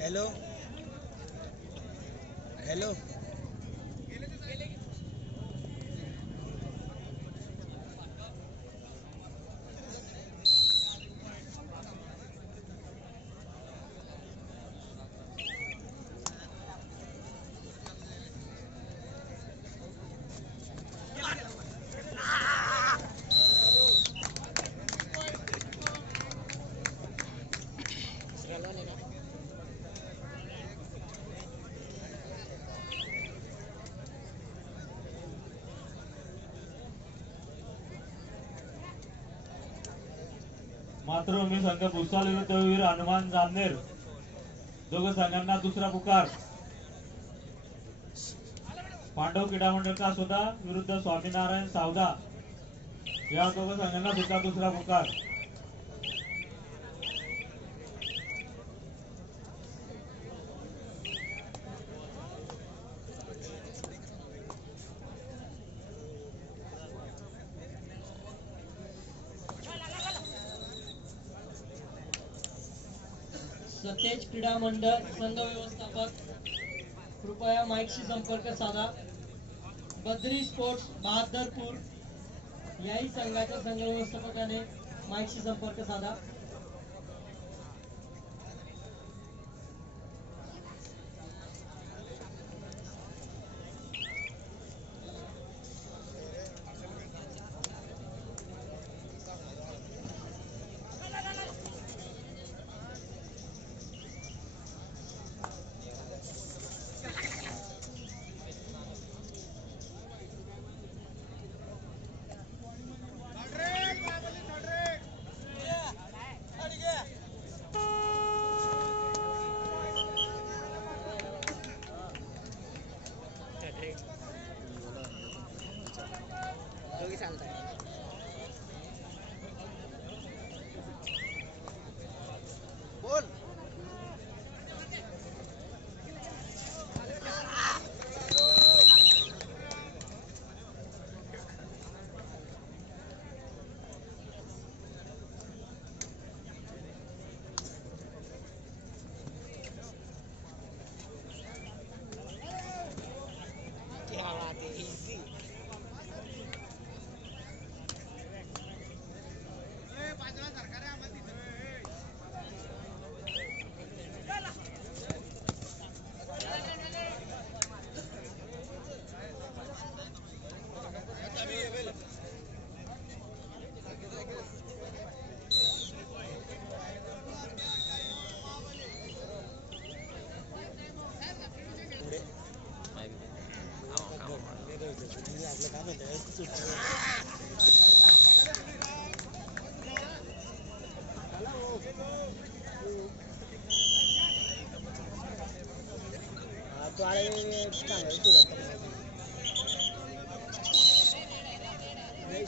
Hello hello मातृभूमी संघ भुसावळ विरुद्ध वीर हनुमान जामनेर दोघं संघांना दुसरा पुकार. पांडव क्रीडा मंडळ कासोदा विरुद्ध स्वामीनारायण सावदा या दोघं संघांना सुद्धा दुसरा पुकार. सतेज क्रीडा मंडळ संघ व्यवस्थापक कृपया माईकशी संपर्क साधा. बद्री स्पोर्ट्स बहादरपूर याही संघाच्या संघ व्यवस्थापकाने माईकशी संपर्क साधा.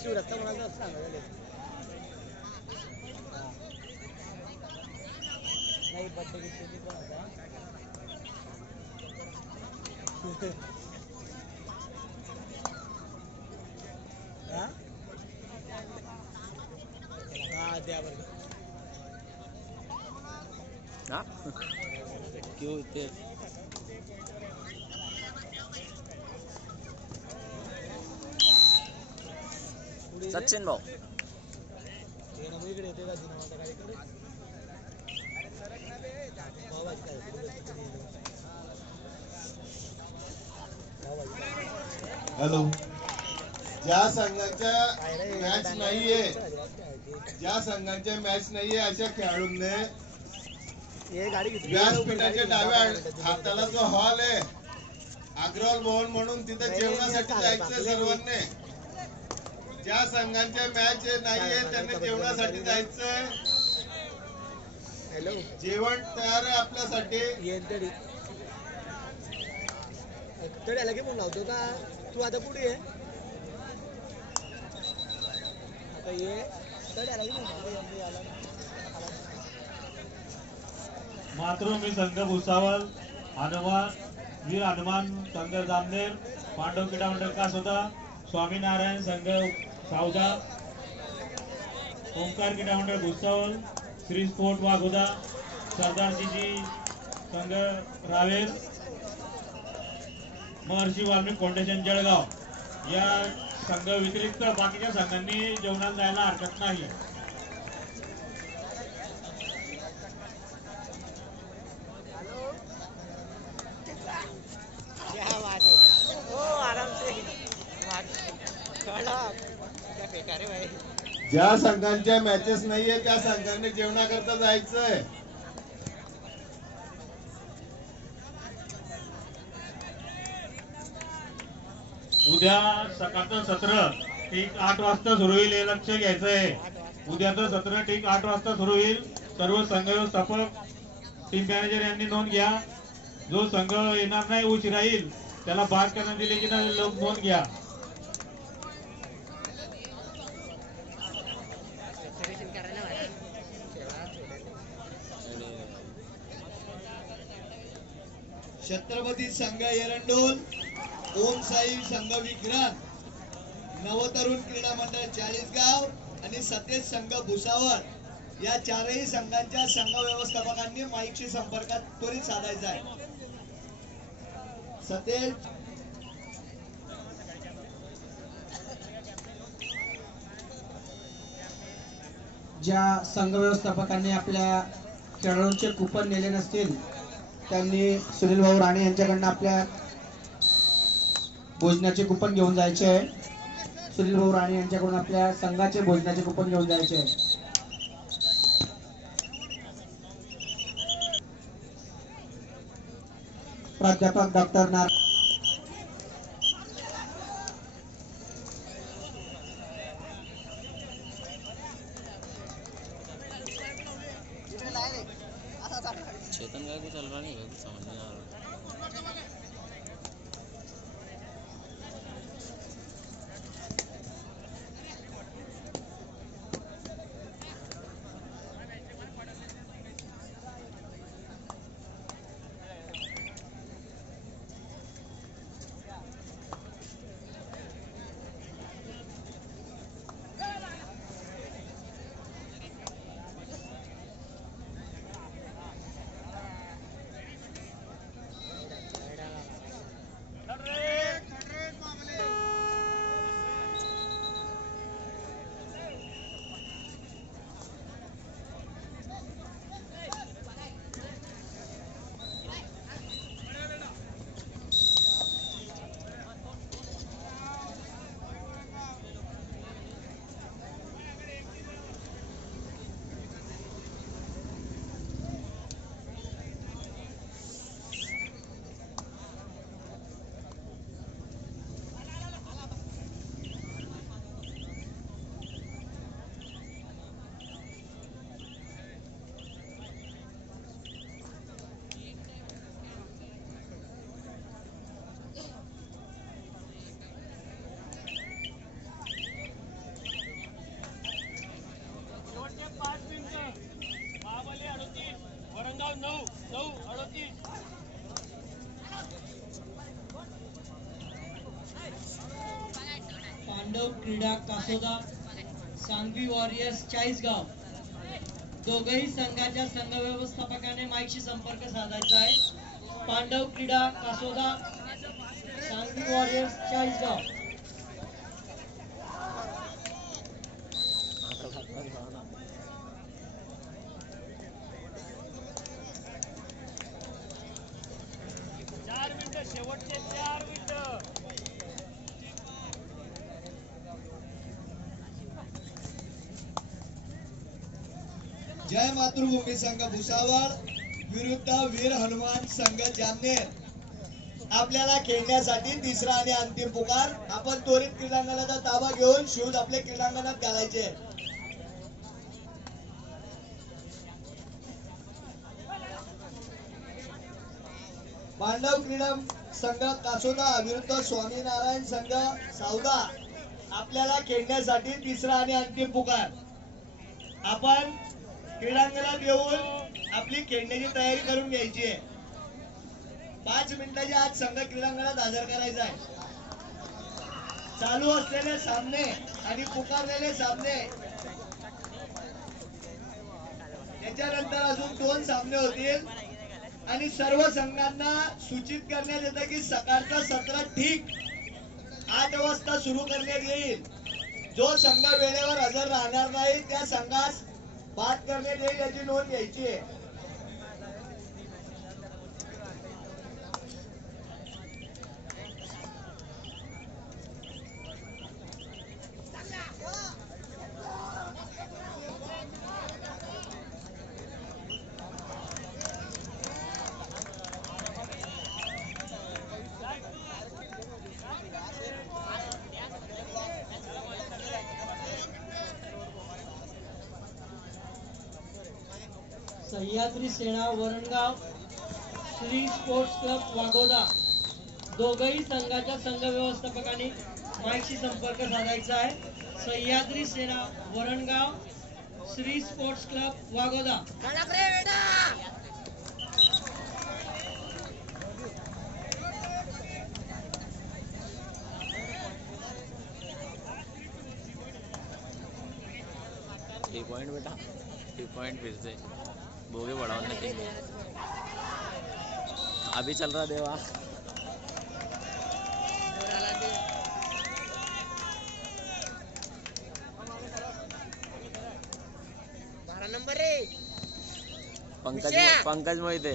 शिवरात्र म्हणाल सांगा नाही बड्डे घेतली पण हा द्या बरं क्यों ते सचिन भाऊ हॅलो ज्या संघाच्या मॅच नाहीये अशा खेळाडूंनी व्यासपीठाच्या डाव्या हाताला जो हॉल आहे अग्रवाल भवन म्हणून तिथे जेवणासाठी जायचं सर्वांनी. ज्या संघांच्या मॅच नाहीये त्यांनी जेवणासाठी जायचंय. जेवण तयार आहे आपल्यासाठी. तळ्याला घेऊन लावतो का तू आता पुढे ये आता ये तळ्याला घेऊन मातृभूमी संघ भुसावळ वीर हनुमान संघ जामनेर पांडव क्रीडा मंडळ कासोदा स्वामीनारायण संघ सावदा ओंकार क्रीडा मंडळ भुसावळ श्री स्पोर्ट वाघोदा सरदारजी संघ रावेर, महर्षी वाल्मिक फाउंडेशन जळगाव या संघ व्यतिरिक्त बाकीच्या संघांनी जेवणाला जायला हरकत नाही. ज्या संघांच्या मॅचेस नाहीये त्या संघांनी जेवणाकरता जायचंय. उद्या सकाळचं सत्र ठीक 8 वाजता सुरू होईल हे लक्ष घ्यायचंय. उद्याचं सत्र ठीक 8 वाजता सुरू होईल. सर्व संघ व्यवस्थापक टीम मॅनेजर यांनी नोंद घ्या. जो संघ येणार नाही उशिरा येईल त्याला बाद करण्यात दिले की नाही नोंद घ्या. छत्रपती संघ एरंडोल, ओम साई संघ विक्रांत, नवतरुण क्रीडा मंडळ चाळीसगाव आणि सतेज संघ भुसावळ या चारही संघांच्या संघ व्यवस्थापकांनी माईकशी संपर्कात त्वरित साधायचा आहे. सतेज ज्या संघ व्यवस्थापकांनी आपल्या खेळाडूंचे कुपन नेले नसतील त्यांनी सुनील भाऊ राणे यांच्याकडनं आपल्या भोजनाचे कुपन घेऊन जायचे आहे. सुनील भाऊ राणे यांच्याकडून आपल्या संघाचे भोजनाचे कुपन घेऊन जायचे आहे. प्राध्यापक डॉक्टर चेतन का कुछ चल रहा नहीं है, कुछ समझ नहीं आ रहा. पांडव क्रीडा कासोदा, सांगवी वॉरियर्स चाळीसगाव दोघही संघाच्या संघ व्यवस्थापकाने माईकशी संपर्क साधायचा आहे. पांडव क्रीडा कासोदा, सांगवी वॉरियर्स चाळीसगाव. जय मातृभूमी संघ भुसावळ विरुद्ध वीर हनुमान संघ जामनेर. आपल्याला खेळण्यासाठी तिसरा आणि अंतिम पुकार. आपण त्वरित क्रीडांगणाचा ताबा घेऊन शूज आपले क्रीडांगणात घालायचे. पांडव क्रीडा संघ कासोदा विरुद्ध स्वामीनारायण संघ सावदा. आपल्याला खेळण्यासाठी तिसरा आणि अंतिम पुकार. आपण क्रीडांगणात येऊन आपली खेळण्याची तयारी करून घ्यायची आहे. 5 मिनिटाच्या आत संघ क्रीडांगणात हजर करायचा आहे. चालू असलेले सामने आणि पुकारलेले सामने त्याच्यानंतर अजून 2 सामने होतील. आणि सर्व संघांना सूचित करण्यात येतं की सकाळचं सत्र ठीक 8 वाजता सुरू करण्यात येईल. जो संघ वेळेवर हजर राहणार नाही त्या संघास बाद करण्यात येईल याची नोंद घ्यायची आहे. सह्याद्री सेना वरणगाव श्री स्पोर्ट्स क्लब वाघोदा दोघही संघाच्या संघ व्यवस्थापकांनी माईकशी संपर्क साधायचा आहे. Sahyadri Sena Varangaon Shri sports club Waghoda. T point बेटा, टी पॉइंट फिर से बोगे बढ़ाओ नहीं, अभी चल रहा देवा. पंकज मोहिते.